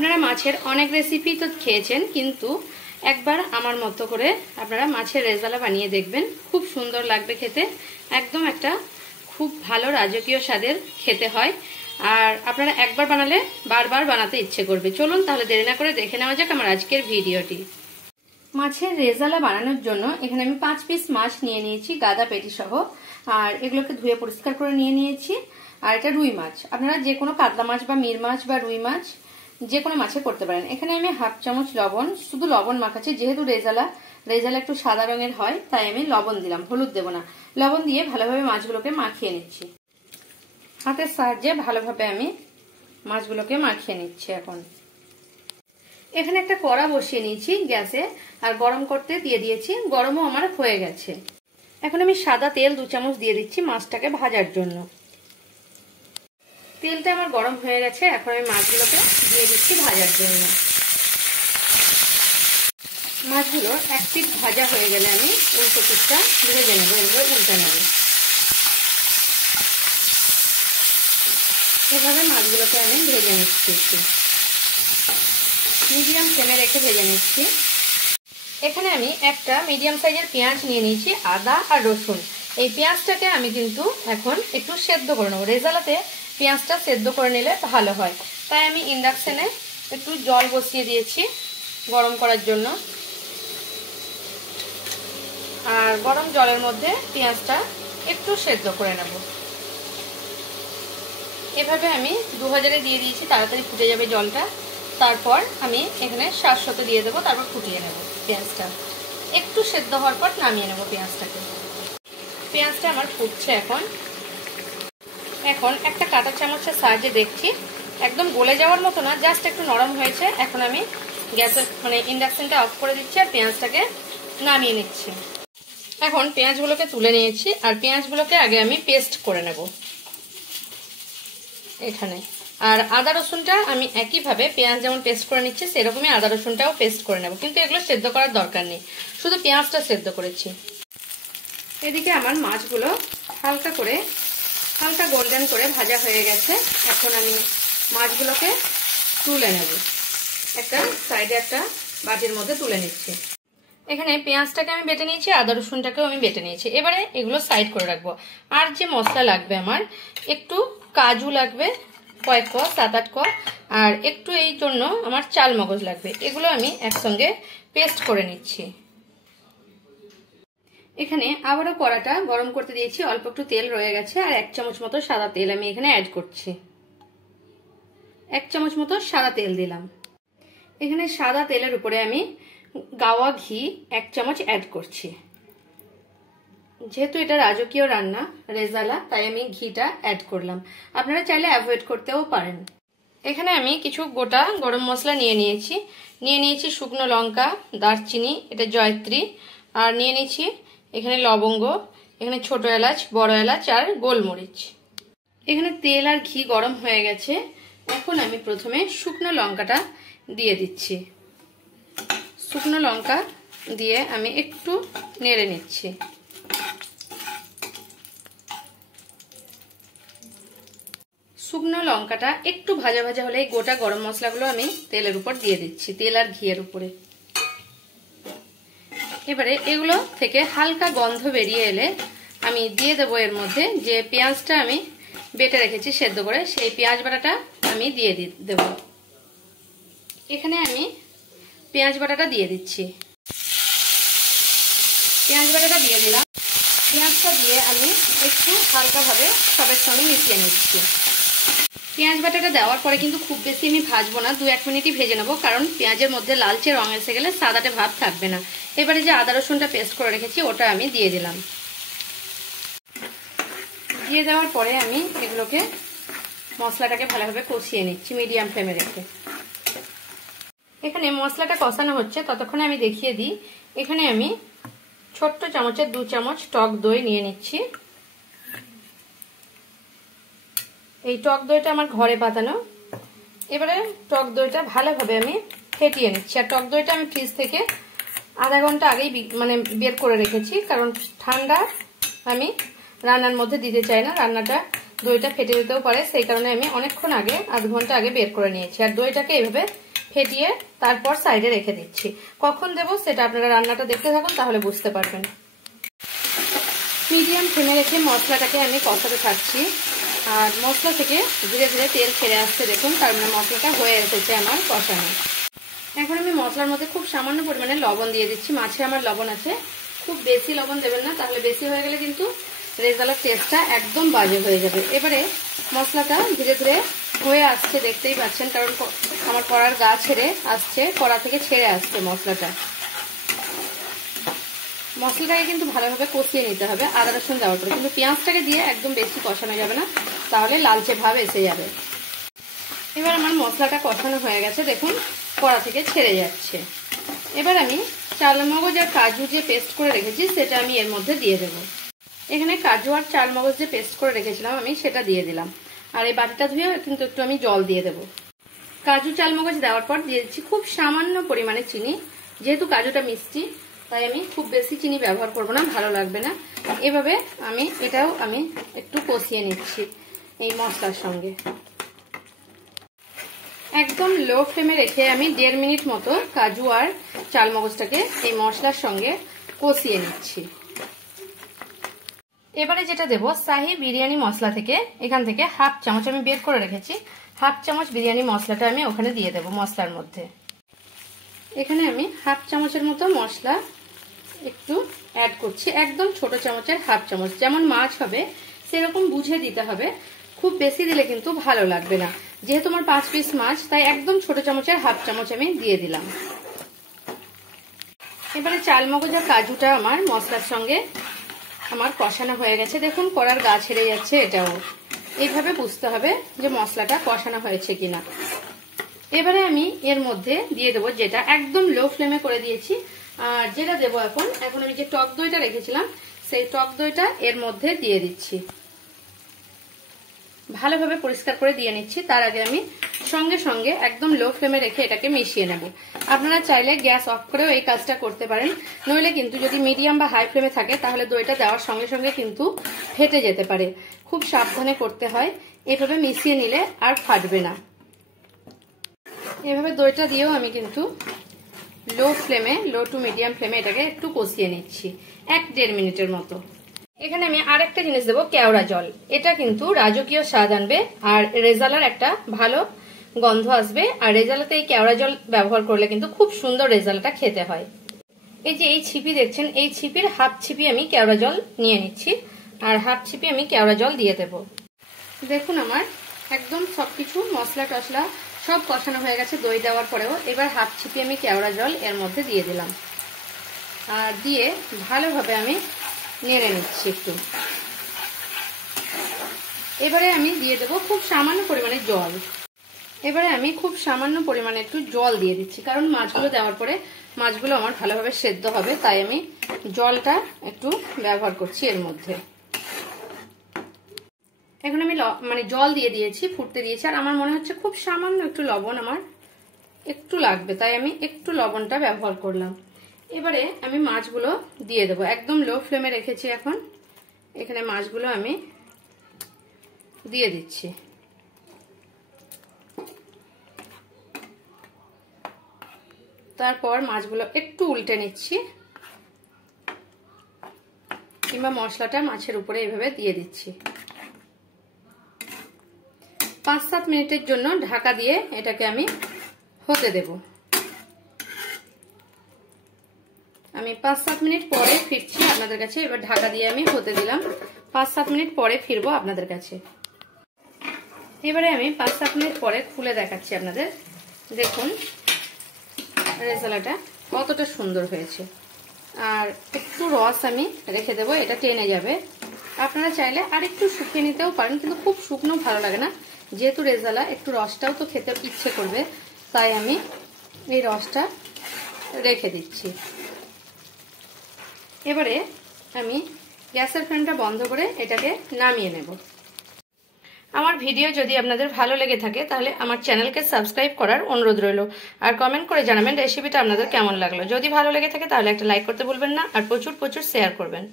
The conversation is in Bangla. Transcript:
আপনারা মাছের অনেক রেসিপি তো খেয়েছেন, কিন্তু একবার আমার মতো করে আপনারা মাছের রেজালা বানিয়ে দেখবেন, খুব সুন্দর লাগবে খেতে। একদম একটা খুব ভালো রাজকীয় স্বাদের খেতে হয়, আর আপনারা একবার বানালে বারবার বানাতে ইচ্ছে করবে। চলুন তাহলে দেরি না করে দেখে নেওয়া যাক আমার আজকের ভিডিওটি। মাছের রেজালা বানানোর জন্য এখানে আমি 5 পিস মাছ নিয়ে নিয়েছি, গাদা পেটি সহ, আর এগুলোকে ধুয়ে পরিষ্কার করে নিয়ে নিয়েছি। আর এটা রুই মাছ, আপনারা যে কোনো কাতলা মাছ বা মির মাছ বা রুই মাছ যে কোনো মাছে করতে পারেন। এখানে আমি হাফ চামচ লবণ, শুধু লবণ মাখাচ্ছি, যেহেতু রেজালা একটু সাদা রঙের হয় তাই আমি লবণ দিলাম, হলুদ দেব না। লবণ দিয়ে ভালোভাবে মাছগুলোকে মাখিয়ে নিচ্ছি। হাতের সাহায্যে ভালোভাবে আমি মাছগুলোকে মাখিয়ে নিচ্ছি। এখন এখানে একটা কড়া বসিয়ে নিয়েছি গ্যাসে, আর গরম করতে দিয়ে দিয়েছি। গরমও আমার হয়ে গেছে। এখন আমি সাদা তেল 2 চামচ দিয়ে দিচ্ছি মাছটাকে ভাজার জন্য। তেলটা আমার গরম হয়ে গেছে, এখন আমি মাছগুলোকে দিয়ে দিচ্ছি ভাজার জন্য। মাছগুলো এক পিঠ ভাজা হয়ে গেলে আমি উল্টো পিঠটা ভেজে নেবো, এগুলো উল্টে নেব। এভাবে মাছগুলোকে আমি ভেজে নিচ্ছি, একটু মিডিয়াম ফ্লেমে রেখে ভেজে নিচ্ছি। এখানে আমি একটা মিডিয়াম সাইজের পেঁয়াজ নিয়ে নিয়েছি, আদা আর রসুন। এই পেঁয়াজটাকে আমি কিন্তু এখন একটু সেদ্ধ করে নেবো। রেজালাতে পেঁয়াজটা সেদ্ধ করে নিলে ভালো হয়, তাই আমি ইন্ডাকশনে একটু জল বসিয়ে দিয়েছি গরম করার জন্য। আর গরম জলের মধ্যে পেঁয়াজটা একটু সেদ্ধ করে নেব। এভাবে আমি 2000-এ দিয়ে দিয়েছি, তাড়াতাড়ি ফুটে যাবে জলটা। তারপর আমি এখানে শাঁসতে দিয়ে দেবো, তারপর ফুটিয়ে নেব পেঁয়াজটা। একটু সেদ্ধ হওয়ার পর নামিয়ে নেব পেঁয়াজটাকে। পেঁয়াজটা আমার ফুটছে এখন। এখন একটা কাঁটা চামচের সাহায্যে দেখছি একদম গলে যাওয়ার মতো না, জাস্ট একটু নরম হয়েছে। এখন আমি গ্যাসের ইন্ডাকশনটা অফ করে দিচ্ছি আর পেঁয়াজটাকে নামিয়ে নিচ্ছি। এখন পেঁয়াজগুলোকে তুলে নিয়েছি, আর পেঁয়াজগুলোকে আগে আমি পেস্ট করে নেব এখানে। আর আদা রসুনটা আমি একইভাবে পেঁয়াজ যেমন পেস্ট করে নিচ্ছি সেরকমই আদা রসুনটাও পেস্ট করে নেব, কিন্তু এগুলো সেদ্ধ করার দরকার নেই, শুধু পেঁয়াজটা সেদ্ধ করেছি। এদিকে আমার মাছগুলো হালকা গোল্ডেন করে ভাজা হয়ে গেছে। এখন আমি মাছগুলোকে তুলে নেব, একটা সাইডে একটা বাটির মধ্যে তুলে নিচ্ছি। এখানে পেঁয়াজটাকে আমি বেটে নিয়েছি, আদা রসুনটাকেও আমি বেটে নিয়েছি। এবারে এগুলো সাইড করে রাখবো। আর যে মশলা লাগবে, আমার একটু কাজু লাগবে কয়েক ক, 7-8 ক, আর একটু এই জন্য আমার চাল মগজ লাগবে। এগুলো আমি একসঙ্গে পেস্ট করে নিচ্ছি। এখানে আবারও কড়াটা গরম করতে দিয়েছি, অল্প একটু তেল রয়ে গেছে, আর 1 চামচ মতো সাদা তেল আমি এখানে অ্যাড করছি। 1 চামচ মতো সাদা তেল দিলাম। এখানে সাদা তেলের উপরে আমি গাওয়া ঘি 1 চামচ অ্যাড করছি। যেহেতু এটা রাজকীয় রান্না রেজালা, তাই আমি ঘিটা অ্যাড করলাম। আপনারা চাইলে অ্যাভয়েড করতেও পারেন। এখানে আমি কিছু গোটা গরম মশলা নিয়ে নিয়েছি শুকনো লঙ্কা, দারচিনি, এটা জয়ত্রী, আর নিয়ে নিয়েছি এখানে লবঙ্গ, এখানে ছোট এলাচ, বড় এলাচ আর গোলমরিচ। এখানে তেল আর ঘি গরম হয়ে গেছে। এখন আমি প্রথমে শুকনো লঙ্কাটা দিয়ে দিচ্ছি। শুকনো লঙ্কা দিয়ে আমি একটু নেড়ে নিচ্ছি। শুকনো লঙ্কাটা একটু ভাজা ভাজা হলে গোটা গরম মশলাগুলো আমি তেলের উপর দিয়ে দিচ্ছি, তেল আর ঘিয়ের উপরে। এবারে এগুলো থেকে হালকা গন্ধ বেরিয়ে এলে আমি দিয়ে দেবো এর মধ্যে যে পেঁয়াজটা আমি বেটে রেখেছি সেদ্ধ করে, সেই পেঁয়াজ বাটাটা আমি দিয়ে দেব। এখানে আমি পেঁয়াজ বাটাটা দিয়ে দিচ্ছি। পেঁয়াজ বাটাটা দিয়ে দিলাম। পেঁয়াজটা দিয়ে আমি একটু হালকাভাবে সবের সঙ্গে মিশিয়ে নিচ্ছি। পেঁয়াজ বাটাটা দেওয়ার পরে কিন্তু খুব বেশি আমি ভাজবো না, 2-1 মিনিটই ভেজে নেবো, কারণ পেঁয়াজের মধ্যে লালচে রং এসে গেলে সাদাটে ভাব থাকবে না। এবারে যে আদা রসুনটা পেস্ট করে রেখেছি ওটা আমি দিয়ে দিলাম। দিয়ে দেওয়ার পরে আমি এগুলোকে মশলাটাকে ভালোভাবে কষিয়ে নিচ্ছি মিডিয়াম ফ্লেমে রেখে। এখানে মশলাটা কষানো হচ্ছে, ততক্ষণে আমি দেখিয়ে দিই। এখানে আমি ছোট্ট চামচের 2 চামচ টক দই নিয়ে নিচ্ছি। এই টক দইটা আমার ঘরে পাতানো। এবারে টক দইটা ভালোভাবে আমি ফেটিয়ে নিচ্ছি। আর টক দইটা আমি ফ্রিজ থেকে আধা ঘন্টা আগেই বের করে রেখেছি, কারণ ঠান্ডা আমি রান্নার মধ্যে দিতে চাই না, রান্নাটা দইটা ফেটে যেতেও পারে, সেই কারণে আমি অনেকক্ষণ আগে, আধ ঘন্টা আগে বের করে নিয়েছি। আর দইটাকে এভাবে ফেটিয়ে তারপর সাইডে রেখে দিচ্ছি। কখন দেব সেটা আপনারা রান্নাটা দেখতে থাকুন, তাহলে বুঝতে পারবেন। মিডিয়াম ফ্লেমে রেখে মশলাটাকে আমি কষাতে থাকছি। আর মশলা থেকে ধীরে ধীরে তেল ছেড়ে আসছে, দেখুন, তার মানে মশলাটা হয়ে এসেছে আমার কষানো। এখন আমি মশলার মধ্যে খুব সামান্য পরিমাণে লবণ দিয়ে দিচ্ছি। মাছে আমার লবণ আছে, খুব বেশি লবণ দেবেন না, তাহলে বেশি হয়ে গেলে কিন্তু রেজালার টেস্টটা একদম বাজে হয়ে যাবে। এবারে মশলাটা ধীরে ধীরে হয়ে আসছে, দেখতেই পাচ্ছেন, কারণ আমার কড়ার গা ছেড়ে আসছে, কড়া থেকে ছেড়ে আসছে মশলাটা। মশলাটাকে কিন্তু ভালোভাবে কষিয়ে নিতে হবে আদা রসুন দেওয়ার পরে, কিন্তু পেঁয়াজটাকে দিয়ে একদম বেশি কষানো যাবে না, তাহলে লালচে ভাব এসে যাবে। এবার আমার মশলাটা কষানো হয়ে গেছে, দেখুন কড়া থেকে ছেড়ে যাচ্ছে। এবার আমি চালমগজ আর কাজু যে পেস্ট করে রেখেছি সেটা আমি এর মধ্যে দিয়ে দেব। এখানে কাজু আর চালমগজ যে পেস্ট করে রেখেছিলাম আমি সেটা দিয়ে দিলাম। আর এই বাটিটা ধুয়ে কিন্তু একটু আমি জল দিয়ে দেব। কাজু চালমগজ দেওয়ার পর দিয়ে দিচ্ছি খুব সামান্য পরিমাণে চিনি। যেহেতু কাজুটা মিষ্টি তাই আমি খুব বেশি চিনি ব্যবহার করব না, ভালো লাগবে না। এভাবে এটাও আমি একটু কষিয়ে নিচ্ছি এই মশলার সঙ্গে। একদম লো ফ্লেমে রেখে আমি 1.5 মিনিট মতো কাজু আর চালমগজটাকে এই মশলার সঙ্গে কষিয়ে নিচ্ছি। এবারে যেটা দেব, শাহি বিরিয়ানি মশলা থেকে এখান থেকে 1/2 চামচ আমি বের করে রেখেছি, 1/2 চামচ বিরিয়ানি মশলাটা আমি ওখানে দিয়ে দেব মশলার মধ্যে। এখানে আমি 1/2 চামচের মতো মশলা একটু অ্যাড করছি, একদম ছোট চামচের 1/2 চামচ। যেমন মাছ হবে সেরকম বুঝে দিতে হবে, খুব বেশি দিলে কিন্তু ভালো লাগবে না। যেহেতু আমার 5 পিস মাছ, তাই একদম ছোট চামচের 1/2 চামচ আমি দিয়ে দিলাম। এবারে চালমগজ আর কাজুটা আমার মশলার সঙ্গে আমার কষানো হয়ে গেছে, দেখুন কড়ার গা ছেড়ে যাচ্ছে। এটাও এইভাবে বুঝতে হবে যে মশলাটা কষানো হয়েছে কিনা। এবারে আমি এর মধ্যে দিয়ে দেবো, যেটা একদম লো ফ্লেমে করে দিয়েছি, আর যেটা দেবো এখন আমি যে টক দইটা রেখেছিলাম সেই টক দইটা এর মধ্যে দিয়ে দিচ্ছি। ভালোভাবে পরিষ্কার করে দিয়ে নিচ্ছি। তার আগে আমি সঙ্গে সঙ্গে একদম লো ফ্লেমে রেখে এটাকে মিশিয়ে নেব। আপনারা চাইলে গ্যাস অফ করেও এই কাজটা করতে পারেন, নইলে কিন্তু যদি মিডিয়াম বা হাই ফ্লেমে থাকে তাহলে দইটা দেওয়ার সঙ্গে সঙ্গে কিন্তু ফেটে যেতে পারে। খুব সাবধানে করতে হয়, এভাবে মিশিয়ে নিলে আর ফাটবে না। এভাবে দইটা দিয়েও আমি কিন্তু লো টু মিডিয়াম ফ্লেমে এটাকে একটু কষিয়ে নিচ্ছি 1-1.5 মিনিটের মতো। এখানে আমি আরেকটা জিনিস দেবো, কেওড়া জল। এটা কিন্তু রাজকীয় স্বাদ আনবে আর রেজালার একটা ভালো গন্ধ আসবে। আর রেজালাতে এই কেওড়া জল ব্যবহার করলে কিন্তু খুব সুন্দর রেজালাটা খেতে হয়। এই যে এই ছিপি দেখছেন, এই ছিপির 1/2 ছিপি আমি কেওড়া জল নিয়ে নিচ্ছি, আর 1/2 ছিপি আমি কেওড়া জল দিয়ে দেব। দেখুন আমার একদম সবকিছু মশলা টশলা সব কষানো হয়ে গেছে দই দেওয়ার পরেও। এবার 1/2 ছিপি আমি কেওড়া জল এর মধ্যে দিয়ে দিলাম, আর দিয়ে ভালোভাবে আমি নেড়ে নিচ্ছি একটু। এবারে আমি দিয়ে দেবো খুব সামান্য পরিমাণে জল। এবারে আমি খুব সামান্য পরিমাণে একটু জল দিয়ে দিচ্ছি, কারণ মাছগুলো দেওয়ার পরে মাছগুলো আমার ভালোভাবে সেদ্ধ হবে, তাই আমি জলটা একটু ব্যবহার করছি এর মধ্যে। এখন আমি জল দিয়ে দিয়েছি, ফুটতে দিয়েছি, আর আমার মনে হচ্ছে খুব সামান্য একটু লবণ আমার একটু লাগবে, তাই আমি একটু লবণটা ব্যবহার করলাম। এবারে আমি মাছগুলো দিয়ে দেবো, একদম লো ফ্লেমে রেখেছি। এখন এখানে মাছগুলো আমি দিয়ে দিচ্ছি। তারপর মাছগুলো একটু উল্টে নিচ্ছি, কিংবা মশলাটা মাছের উপরে এইভাবে দিয়ে দিচ্ছি। 5-7 মিনিটের জন্য ঢাকা দিয়ে এটাকে আমি হতে দেব। আমি 5-7 মিনিট পরে ফিরছি আপনাদের কাছে। এবার ঢাকা দিয়ে আমি হতে দিলাম, 5-7 মিনিট পরে ফিরবো আপনাদের কাছে। এবারে আমি 5-7 মিনিট পরে খুলে দেখাচ্ছি আপনাদের। দেখুন রেজালাটা কতটা সুন্দর হয়েছে। আর একটু রস আমি রেখে দেবো, এটা টেনে যাবে। আপনারা চাইলে আর একটু শুকিয়ে নিতেও পারেন, কিন্তু খুব শুকনো ভালো লাগে না। যেহেতু রেজালা একটু রসটাও তো খেতে ইচ্ছে করবে, তাই আমি এই রসটা রেখে দিচ্ছি। এবারে আমি গ্যাসের ফ্লেমটা বন্ধ করে এটাকে নামিয়ে নেব। আমার ভিডিও যদি আপনাদের ভালো লেগে থাকে তাহলে আমার চ্যানেলকে সাবস্ক্রাইব করার অনুরোধ রইল, আর কমেন্ট করে জানাবেন রেসিপিটা আপনাদের কেমন লাগলো। যদি ভালো লেগে থাকে তাহলে একটা লাইক করতে ভুলবেন না, আর প্রচুর শেয়ার করবেন।